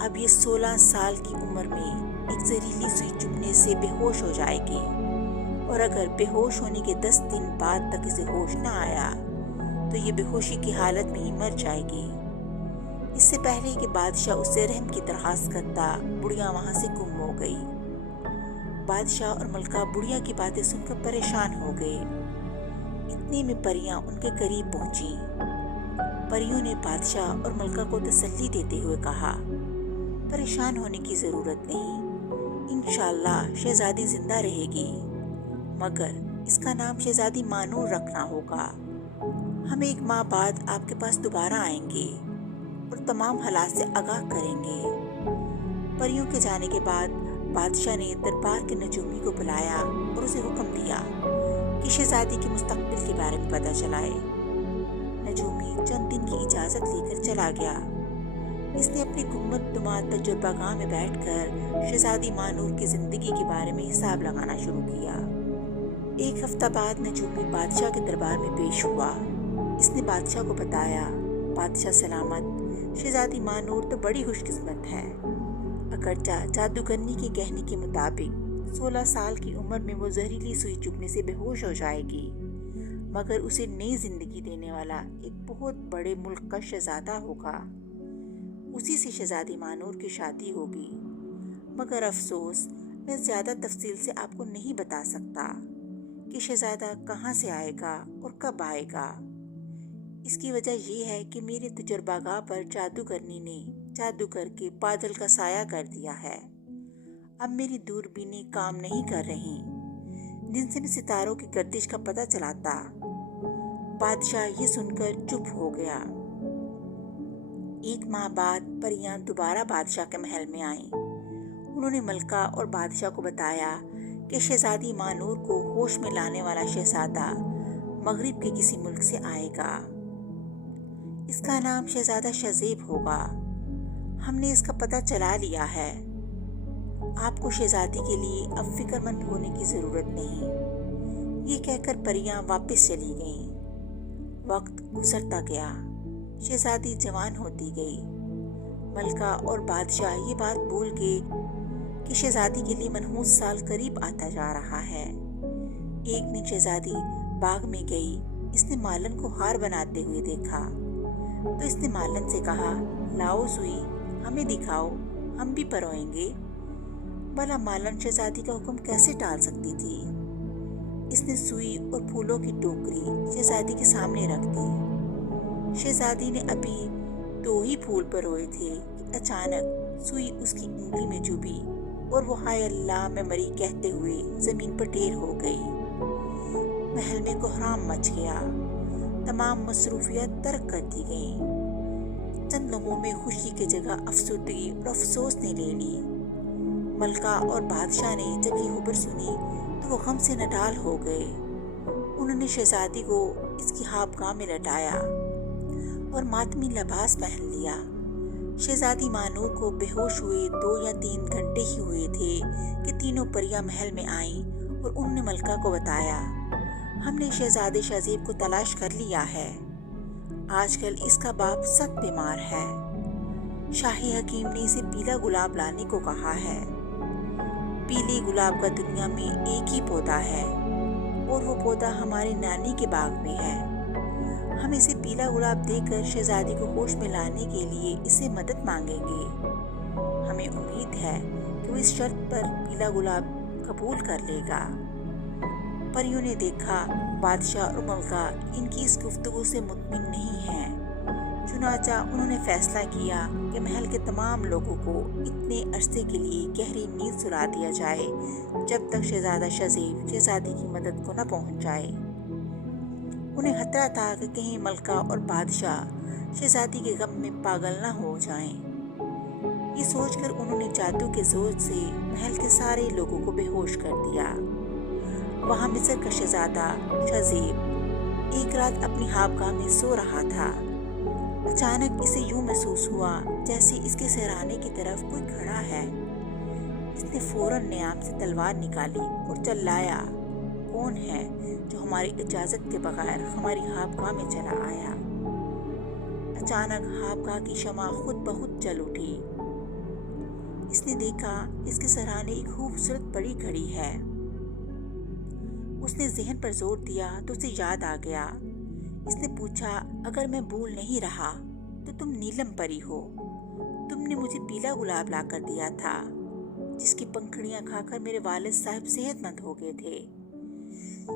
اب یہ 16 سال کی عمر میں ایک زہریلی سوئی چبھنے سے بے ہوش ہو جائے گی، اور اگر بے ہوش ہونے کے 10 دن بعد تک اسے ہوش نہ آیا تو یہ بے ہوشی کی حالت میں ہی مر جائے گی۔ اس سے پہلے کہ بادشاہ اس سے رحم کی درخواست کرتا، بڑھیا وہاں سے گم ہو گئی۔ بادشاہ اور ملکہ بڑھیا کی باتیں سن کر پریشان ہو گئے۔ اتنے میں پریاں ان کے قریب پہنچیں۔ پریوں نے بادشاہ اور ملکہ کو تسلی دیتے ہوئے کہا، پریشان ہونے کی ضرورت نہیں، انشاءاللہ شہزادی زندہ رہے گی، مگر اس کا نام شہزادی مانور رکھنا ہوگا۔ ہم 1 ماہ بعد آپ کے پاس دوبارہ آئیں گے اور تمام حالات سے آگاہ کریں گے۔ پریوں کے جانے کے بعد بادشاہ نے دربار کے نجومی کو بلایا اور اسے حکم دیا کہ شہزادی کے مستقبل کے بارے میں پتہ چلائے۔ نجومی چند دن کی اجازت لے کر چلا گیا۔ اس نے اپنی گنبد نما تجربہ گاہ میں بیٹھ کر شہزادی مانور کی زندگی کے بارے میں حساب لگانا شروع کیا۔ 1 ہفتہ بعد نجومی بادشاہ کے دربار میں پیش ہوا۔ اس نے بادشاہ کو بتایا، بادشاہ سلامت، شہزادی مانور تو بڑی خوش قسمت ہے۔ اگرچہ جادوگرنی کے کہنے کے مطابق 16 سال کی عمر میں وہ زہریلی سوئی چبھنے سے بے ہوش ہو جائے گی، مگر اسے نئی زندگی دینے والا ایک بہت بڑے ملک کا شہزادہ ہوگا۔ اسی سے شہزادی مانور کی شادی ہوگی، مگر افسوس میں زیادہ تفصیل سے آپ کو نہیں بتا سکتا کہ شہزادہ کہاں سے آئے گا اور کب آئے گا۔ اس کی وجہ یہ ہے کہ میرے تجربہ گاہ پر جادوگرنی نے جادو کر کے بادل کا سایہ کر دیا ہے۔ اب میری دوربینیں کام نہیں کر رہی، جن سے میں ستاروں کی گردش کا پتہ چلاتا۔ بادشاہ یہ سن کر چپ ہو گیا۔ 1 ماہ بعد پریاں دوبارہ بادشاہ کے محل میں آئیں۔ انہوں نے ملکہ اور بادشاہ کو بتایا کہ شہزادی مانور کو ہوش میں لانے والا شہزادہ مغرب کے کسی ملک سے آئے گا۔ اس کا نام شہزادہ شہزیب ہوگا۔ ہم نے اس کا پتہ چلا لیا ہے۔ آپ کو شہزادی کے لیے اب فکر مند ہونے کی ضرورت نہیں۔ یہ کہہ کر پریاں واپس چلی گئیں۔ وقت گزرتا گیا، شہزادی جوان ہوتی گئی۔ ملکہ اور بادشاہ یہ بات بھول گئے کہ شہزادی کے لیے منحوس سال قریب آتا جا رہا ہے۔ ایک دن شہزادی باغ میں گئی۔ اس نے مالن کو ہار بناتے ہوئے دیکھا تو اس نے مالن سے کہا، لاؤ سوئی، ہمیں دکھاؤ، ہم بھی پروئیں گے۔ بھلا مالن شہزادی کا حکم کیسے ٹال سکتی تھی؟ اس نے سوئی اور پھولوں کی ٹوکری شہزادی کے سامنے رکھ دی۔ شہزادی نے ابھی 2 ہی پھول پروئے تھے کہ اچانک سوئی اس کی انگلی میں چبھی اور وہ ہائے اللہ میں مری کہتے ہوئے زمین پر ڈھیر ہو گئی۔ محل میں کوہرام مچ گیا، تمام مصروفیات ترک کر دی گئیں۔ چند لوگوں میں خوشی کی جگہ افسردگی اور افسوس نے لے لی۔ ملکہ اور بادشاہ نے جب یہ خبر سنی تو وہ غم سے نڈال ہو گئے۔ انہوں نے شہزادی کو اس کی خوابگاہ میں لٹایا اور ماتمی لباس پہن لیا۔ شہزادی مانور کو بے ہوش ہوئے 2 یا 3 گھنٹے ہی ہوئے تھے کہ تینوں پریاں محل میں آئیں اور انہوں نے ملکہ کو بتایا، ہم نے شہزادے شہزیب کو تلاش کر لیا ہے۔ آج کل اس کا باپ سخت بیمار ہے۔ شاہی حکیم نے اسے پیلا گلاب لانے کو کہا ہے۔ پیلے گلاب کا دنیا میں ایک ہی پودا ہے اور وہ پودا ہماری نانی کے باغ میں ہے۔ ہم اسے پیلا گلاب دے کر شہزادی کو ہوش میں لانے کے لیے اسے مدد مانگیں گے۔ ہمیں امید ہے کہ وہ اس شرط پر پیلا گلاب قبول کر لے گا۔ پریوں نے دیکھا بادشاہ اور ملکہ ان کی اس گفتگو سے مطمئن نہیں ہیں، چنانچہ انہوں نے فیصلہ کیا کہ محل کے تمام لوگوں کو اتنے عرصے کے لیے گہری نیند سلا دیا جائے جب تک شہزادہ شہزیب شہزادی کی مدد کو نہ پہنچ جائے۔ انہیں خطرہ تھا کہ کہیں ملکہ اور بادشاہ شہزادی کے غم میں پاگل نہ ہو جائیں۔ یہ سوچ کر انہوں نے جادو کے زور سے محل کے سارے لوگوں کو بے ہوش کر دیا۔ وہاں مصر کا شہزادہ شہزیب ایک رات اپنی خوابگاہ میں سو رہا تھا۔ اچانک اسے یوں محسوس ہوا جیسے اس کے سہرانے کی طرف کوئی کھڑا ہے۔ اس نے فوراً نیام سے تلوار نکالی اور چلایا، کون ہے جو ہماری اجازت کے بغیر ہماری خوابگاہ میں چلا آیا؟ اچانک خوابگاہ کی شمع خود بخود جل اٹھی۔ اس نے دیکھا اس کے سرانے ایک خوبصورت پری کھڑی ہے۔ اس نے ذہن پر زور دیا تو اسے یاد آ گیا۔ اس نے پوچھا، اگر میں بھول نہیں رہا تو تم نیلم پری ہو؟ تم نے مجھے پیلا گلاب لا کر دیا تھا جس کی پنکھڑیاں کھا کر میرے والد صاحب صحت مند ہو گئے تھے۔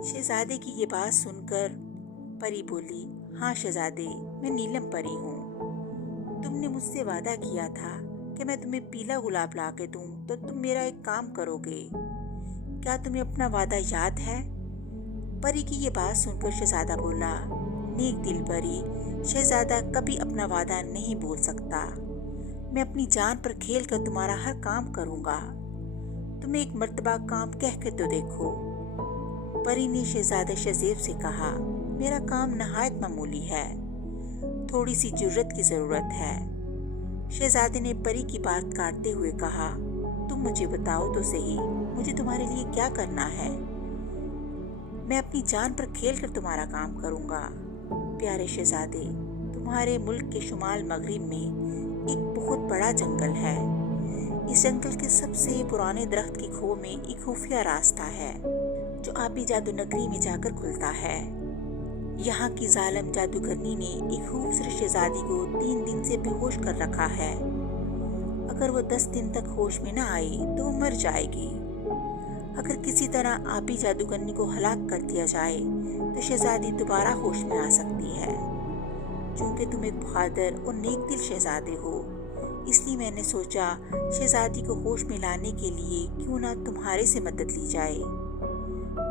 شہزادے کی یہ بات سن کر پری بولی، ہاں شہزادے، میں نیلم پری ہوں۔ تم نے مجھ سے وعدہ کیا تھا کہ میں تمہیں پیلا گلاب لا کے دوں تو تم میرا ایک کام کرو گے۔ کیا تمہیں اپنا وعدہ یاد ہے؟ پری کی یہ بات سن کر شہزادہ بولا، نیک دل پری، شہزادہ کبھی اپنا وعدہ نہیں بھول سکتا۔ میں اپنی جان پر کھیل کر تمہارا ہر کام کروں گا۔ تمہیں ایک مرتبہ کام کہہ کے تو دیکھو۔ پری نے شہزادہ شہزیب سے کہا، میرا کام نہایت معمولی ہے، تھوڑی سی جرت کی ضرورت ہے۔ شہزادے نے پری کی بات کاٹتے ہوئے کہا، تم مجھے بتاؤ تو صحیح، مجھے تمہارے لیے کیا کرنا ہے؟ میں اپنی جان پر کھیل کر تمہارا کام کروں گا۔ پیارے شہزادے، تمہارے ملک کے شمال مغرب میں ایک بہت بڑا جنگل ہے۔ اس جنگل کے سب سے پرانے درخت کی کھو میں ایک خفیہ راستہ ہے جو آبی جادو نگری میں جا کر کھلتا ہے۔ یہاں کی ظالم جادوگرنی نے ایک خوبصورت شہزادی کو 3 دن سے بے ہوش کر رکھا ہے۔ اگر وہ 10 دن تک ہوش میں نہ آئی تو وہ مر جائے گی۔ اگر کسی طرح آبی جادوگرنی کو ہلاک کر دیا جائے تو شہزادی دوبارہ ہوش میں آ سکتی ہے۔ چونکہ تم ایک بہادر اور نیک دل شہزادے ہو، اس لیے میں نے سوچا شہزادی کو ہوش میں لانے کے لیے کیوں نہ تمہارے سے مدد لی جائے۔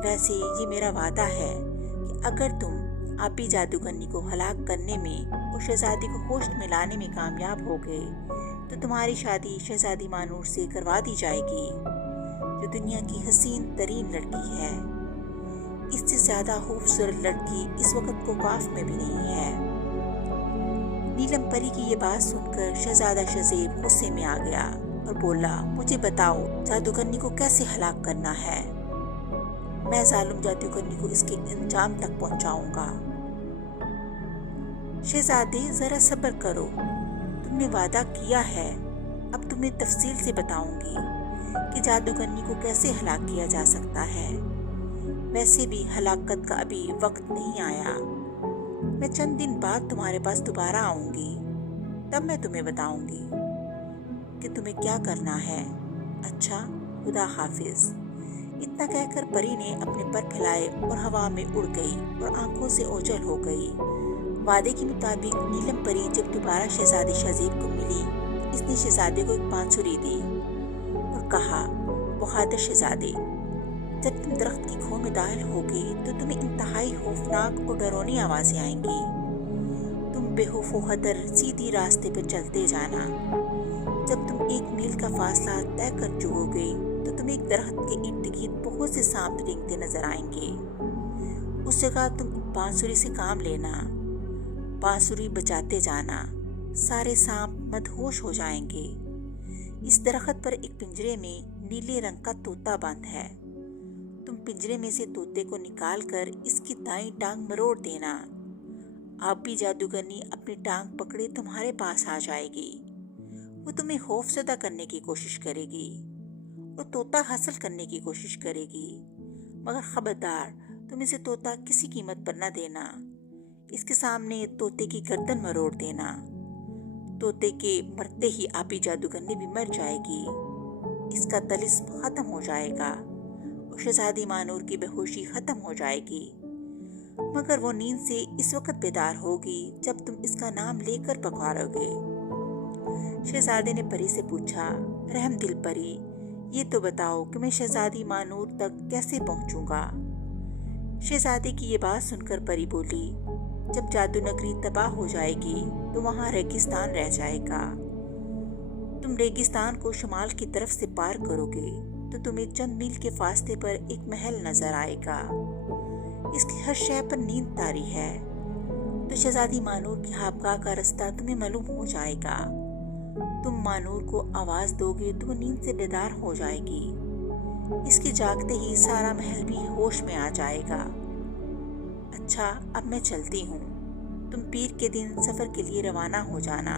ویسے یہ میرا وعدہ ہے کہ اگر تم آبی جادوگرنی کو ہلاک کرنے میں اور شہزادی کو ہوش میں لانے میں کامیاب ہو گئے تو تمہاری شادی شہزادی مانور سے کروا دی جائے گی، جو دنیا کی حسین ترین لڑکی ہے۔ اس سے زیادہ خوبصورت لڑکی اس وقت کوکاف میں بھی نہیں ہے۔ نیلم پری کی یہ بات سن کر شہزادہ شہزیب غصے میں آ گیا اور بولا، مجھے بتاؤ جادوگرنی کو کیسے ہلاک کرنا ہے؟ میں ظالم جادوگرنی کو اس کے انجام تک پہنچاؤں گا۔ شہزادے ذرا صبر کرو، تم نے وعدہ کیا ہے، اب تمہیں تفصیل سے بتاؤں گی کہ جادوگرنی کو کیسے ہلاک کیا جا سکتا ہے۔ ویسے بھی ہلاکت کا ابھی وقت نہیں آیا، میں چند دن بعد تمہارے پاس دوبارہ آؤں گی، تب میں تمہیں بتاؤں گی کہ تمہیں کیا کرنا ہے۔ اچھا، خدا حافظ۔ اتنا کہہ کر پری نے اپنے پر پھیلائے اور ہوا میں اڑ گئی اور آنکھوں سے اوجھل ہو گئی۔ وعدے کے مطابق نیلم پری جب دوبارہ شہزادے شہزیب کو ملی، اس نے شہزادے کو ایک بانسری دی اور کہا، بہادر شہزادے، جب تم درخت کی کھو میں داخل ہوگے تو تمہیں انتہائی خوفناک اور ڈراؤنی آوازیں آئیں گی۔ تم بے خوف و خطر سیدھی راستے پر چلتے جانا۔ جب تم 1 میل کا فاصلہ طے کر چکو گے تو تمہیں ایک درخت کے ارد گرد بہت سے سانپ رینگتے نظر آئیں گے۔ اس جگہ تم بانسری سے کام لینا، بانسری بجاتے جانا، سارے سانپ مدہوش ہو جائیں گے۔ اس درخت پر ایک پنجرے میں نیلے رنگ کا طوطا بند ہے۔ تم پنجرے میں سے طوطے کو نکال کر اس کی دائیں ٹانگ مروڑ دینا۔ آبی جادوگرنی اپنی ٹانگ پکڑے تمہارے پاس آ جائے گی۔ وہ تمہیں خوف زدہ کرنے کی کوشش کرے گی اور طوطا حاصل کرنے کی کوشش کرے گی، مگر خبردار تم اسے طوطا کسی قیمت پر نہ دینا۔ اس کے سامنے طوطے کی گردن مروڑ دینا۔ طوطے کے مرتے ہی آبی جادوگرنی بھی مر جائے گی، اس کا طلسم ختم ہو جائے گا اور شہزادی مانور کی بے ہوشی ختم ہو جائے گی، مگر وہ نیند سے اس وقت بیدار ہوگی جب تم اس کا نام لے کر پکارو گے۔ شہزادے نے پری سے پوچھا، رحم دل پری، یہ تو بتاؤ کہ میں شہزادی مانور تک کیسے پہنچوں گا؟ شہزادے کی یہ بات سن کر پری بولی، جب جادو نگری تباہ ہو جائے گی تو وہاں ریگستان رہ جائے گا۔ تم ریگستان کو شمال کی طرف سے پار کرو گے تو تمہیں چند میل کے فاصلے پر ایک محل نظر آئے گا۔ اس کی ہر شے پر نیند طاری ہے، تو شہزادی مانور کی خوابگاہ کا رستہ تمہیں معلوم ہو جائے گا۔ تم مانور کو آواز دو گے تو وہ نیند سے بیدار ہو جائے گی۔ اس کے جاگتے ہی سارا محل بھی ہوش میں آ جائے گا۔ اچھا، اب میں چلتی ہوں، تم پیر کے دن سفر کے لیے روانہ ہو جانا۔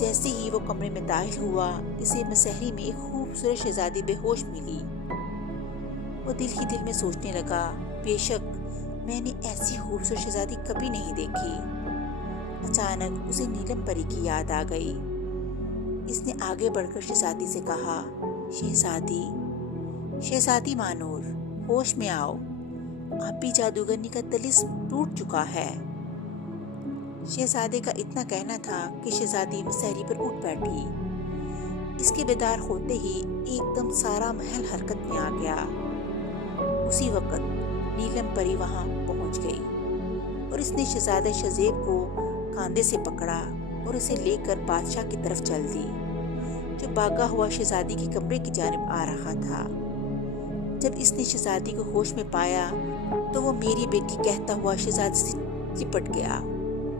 جیسے ہی وہ کمرے میں داخل ہوا اسے مسحری میں ایک خوبصورت شہزادی بے ہوش ملی۔ وہ دل ہی دل میں سوچنے لگا، بے شک میں نے ایسی خوبصورت شہزادی کبھی نہیں دیکھی۔ اچانک اسے نیلم پری کی یاد آ گئی۔ اس نے آگے بڑھ کر شہزادی سے کہا، شہزادی مانور، ہوش میں آؤ، اب بھی جادوگرنی کا طلسم ٹوٹ چکا ہے۔ شہزادے کا اتنا کہنا تھا کہ شہزادی مسحری پر اٹھ بیٹھی۔ اس کے بیدار ہوتے ہی ایک دم سارا محل حرکت میں آ گیا۔ اسی وقت نیلم پری وہاں پہنچ گئی اور اس نے شہزادہ شہزیب کو کاندھے سے پکڑا اور اسے لے کر بادشاہ کی طرف چل دی، جو بھاگا ہوا شہزادی کے کمرے کی جانب آ رہا تھا۔ جب اس نے شہزادی کو ہوش میں پایا تو وہ میری بیٹی کہتا ہوا شہزادی سے لپٹ گیا۔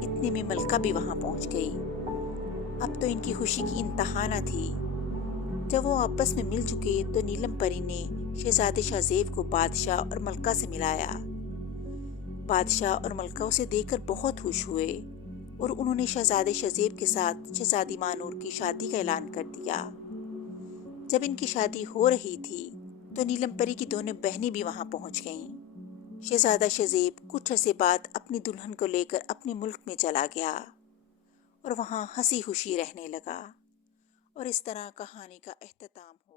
اتنے میں ملکہ بھی وہاں پہنچ گئی۔ اب تو ان کی خوشی کی انتہا نہ تھی۔ جب وہ آپس میں مل چکے تو نیلم پری نے شہزادے شہزیب کو بادشاہ اور ملکہ سے ملایا۔ بادشاہ اور ملکہ اسے دیکھ کر بہت خوش ہوئے اور انہوں نے شہزادے شہزیب کے ساتھ شہزادی مانور کی شادی کا اعلان کر دیا۔ جب ان کی شادی ہو رہی تھی تو نیلم پری کی دونوں بہنیں بھی وہاں پہنچ گئیں۔ شہزادہ شہزیب کچھ عرصے بعد اپنی دلہن کو لے کر اپنے ملک میں چلا گیا اور وہاں ہنسی خوشی رہنے لگا، اور اس طرح کہانی کا اختتام ہوا۔